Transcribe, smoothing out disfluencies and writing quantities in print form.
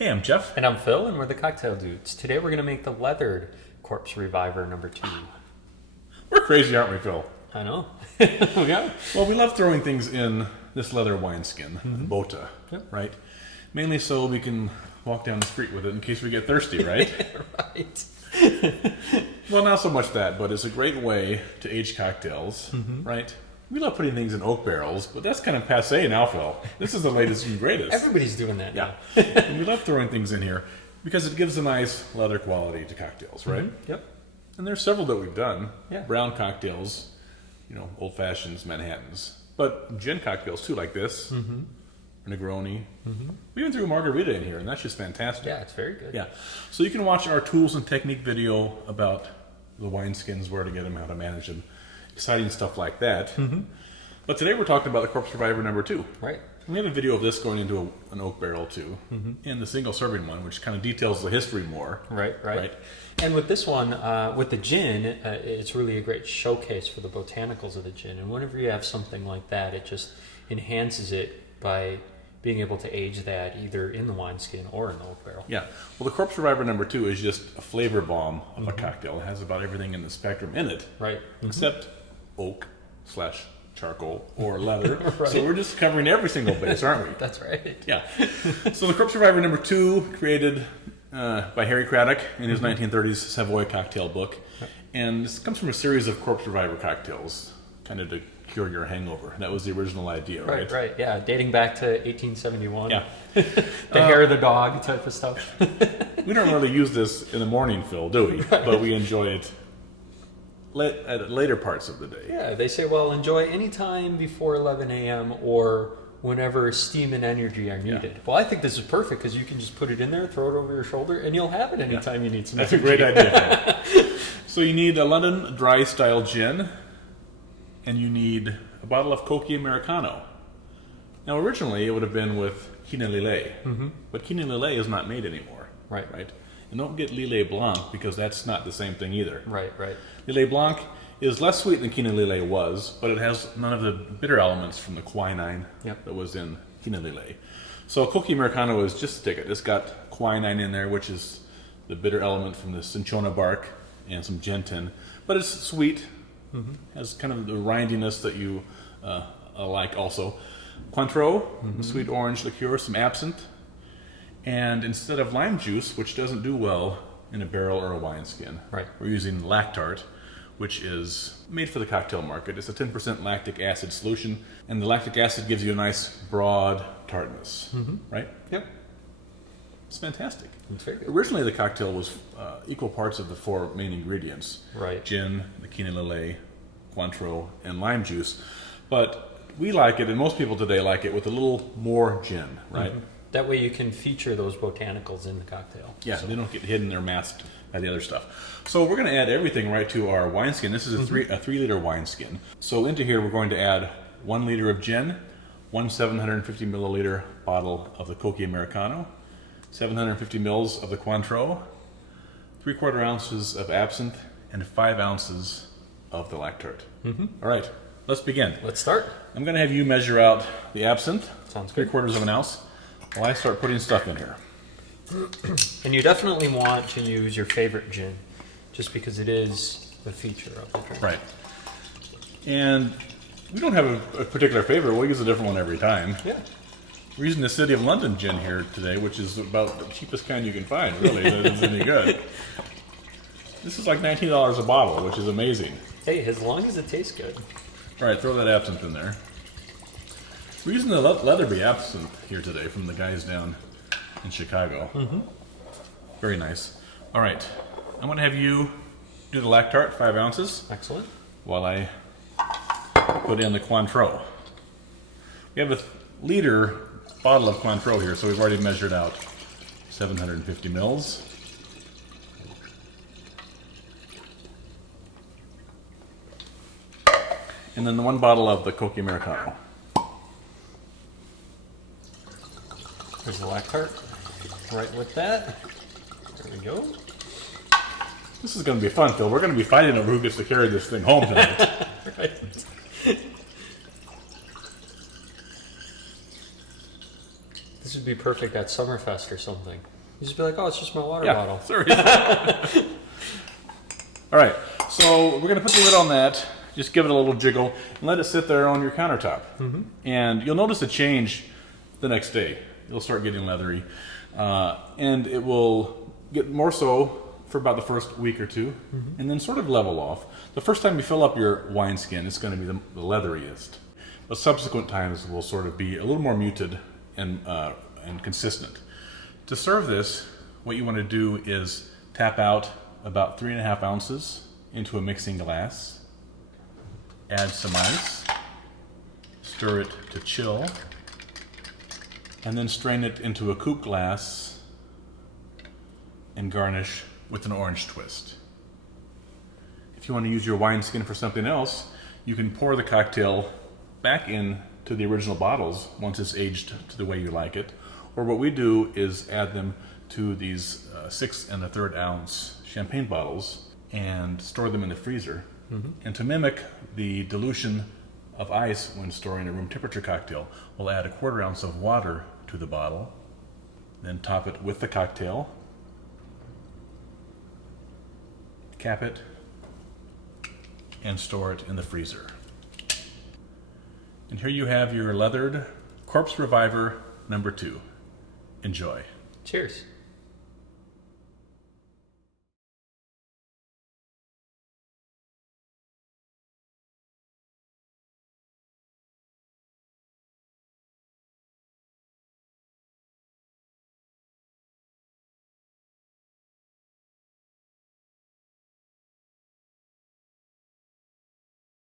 Hey, I'm Jeff. And I'm Phil, and we're the Cocktail Dudes. Today we're going to make the leathered Corpse Reviver #2. We're crazy, aren't we, Phil? I know. Yeah. Well, we love throwing things in this leather wineskin, bota, right? Mainly so we can walk down the street with it in case we get thirsty, right? Right. Well, not so much that, but it's a great way to age cocktails, right? We love putting things in oak barrels, but that's kind of passé now, Phil. This is the latest and greatest. Everybody's doing that now. And we love throwing things in here because it gives a nice leather quality to cocktails, right? Yep. And there's several that we've done. Yeah. Brown cocktails, old fashions, Manhattans. But gin cocktails too, like this. Negroni. We even threw a margarita in here, and that's just fantastic. Yeah, it's very good. Yeah. So you can watch our tools and technique video about the wineskins, where to get them, how to manage them, exciting stuff like that. But today we're talking about the Corpse Reviver #2. Right. We have a video of this going into an oak barrel too, and the single serving one, which kind of details the history more. Right. And with this one, with the gin, it's really a great showcase for the botanicals of the gin. And whenever you have something like that, it just enhances it by being able to age that either in the wineskin or in the oak barrel. Yeah. Well, the Corpse Reviver #2 is just a flavor bomb of a cocktail. It has about everything in the spectrum in it, Right. except oak/charcoal or leather. Right. So we're just covering every single base, aren't we? That's right. Yeah. So the Corpse Reviver #2, created by Harry Craddock in his 1930s Savoy Cocktail Book. And this comes from a series of Corpse Reviver cocktails, kind of to cure your hangover. That was the original idea, right? Right. Yeah, dating back to 1871. Yeah. The hair of the dog type of stuff. We don't really use this in the morning, Phil, do we? But we enjoy it at later parts of the day. Yeah, they say, well, enjoy any time before 11 a.m. or whenever steam and energy are needed. Well, I think this is perfect because you can just put it in there, throw it over your shoulder, and you'll have it anytime you need some That's energy. a great idea. So you need a London dry style gin, and you need a bottle of Cocchi Americano. Now, originally it would have been with Kina Lillet, but Kina Lillet is not made anymore. Right. And don't get Lillet Blanc because that's not the same thing either. Right. Lillet Blanc is less sweet than Kina Lillet was, but it has none of the bitter elements from the quinine that was in Kina Lillet. So Cocchi Americano is just stick it. It's got quinine in there, which is the bitter element from the cinchona bark, and some gentian, but it's sweet. Has kind of the rindiness that you like also. Cointreau, sweet orange liqueur, some absinthe, and instead of lime juice, which doesn't do well in a barrel or a wineskin, we're using lactart, which is made for the cocktail market. It's a 10% lactic acid solution, and the lactic acid gives you a nice broad tartness, right? Yep. It's fantastic. It's very good. Originally, the cocktail was equal parts of the 4 main ingredients. Right. Gin, the Kina Lillet, Cointreau, and lime juice. But we like it, and most people today like it, with a little more gin, right? That way you can feature those botanicals in the cocktail. Yeah, so they don't get hidden or masked by the other stuff. So we're going to add everything right to our wineskin. This is a 3-liter wineskin. So into here, we're going to add 1 liter of gin, 1 750 milliliter bottle of the Cocchi Americano, 750 mils of the Cointreau, 3/4 ounces of absinthe, and 5 ounces of the lactart. All right, let's begin. Let's start. I'm going to have you measure out the absinthe. Sounds good. 3/4 of an ounce. While I start putting stuff in here. And you definitely want to use your favorite gin, just because it is the feature of the drink. Right. And we don't have a particular favorite. We'll use a different one every time. Yeah. We're using the City of London gin here today, which is about the cheapest kind you can find, really. That is any good. This is like $19 a bottle, which is amazing. Hey, as long as it tastes good. All right, throw that absinthe in there. We're using the Leatherby absinthe here today from the guys down in Chicago. Very nice. All right, I'm going to have you do the lactart, 5 ounces. Excellent. While I put in the Cointreau. We have a liter bottle of Cointreau here, so we've already measured out 750 mils. And then the 1 bottle of the Cocchi Americano. There's the lactart. Right with that. There we go. This is going to be fun, Phil. We're going to be fighting over who gets to carry this thing home tonight. Right. This would be perfect at Summerfest or something. You just be like, oh, it's just my water Yeah, bottle. seriously. All right, so we're going to put the lid on that. Just give it a little jiggle and let it sit there on your countertop. And you'll notice a change the next day. It'll start getting leathery. And it will get more so for about the first week or two, and then sort of level off. The first time you fill up your wineskin, it's going to be the leatheriest. But subsequent times will sort of be a little more muted and consistent. To serve this, what you want to do is tap out about 3.5 ounces into a mixing glass. Add some ice, stir it to chill, and then strain it into a coupe glass and garnish with an orange twist. If you want to use your wineskin for something else, you can pour the cocktail back in to the original bottles once it's aged to the way you like it. Or what we do is add them to these 6 1/3 ounce champagne bottles and store them in the freezer. And to mimic the dilution of ice when storing a room temperature cocktail, we'll add 1/4 ounce of water to the bottle, then top it with the cocktail, cap it, and store it in the freezer. And here you have your leathered Corpse Reviver number 2. Enjoy. Cheers.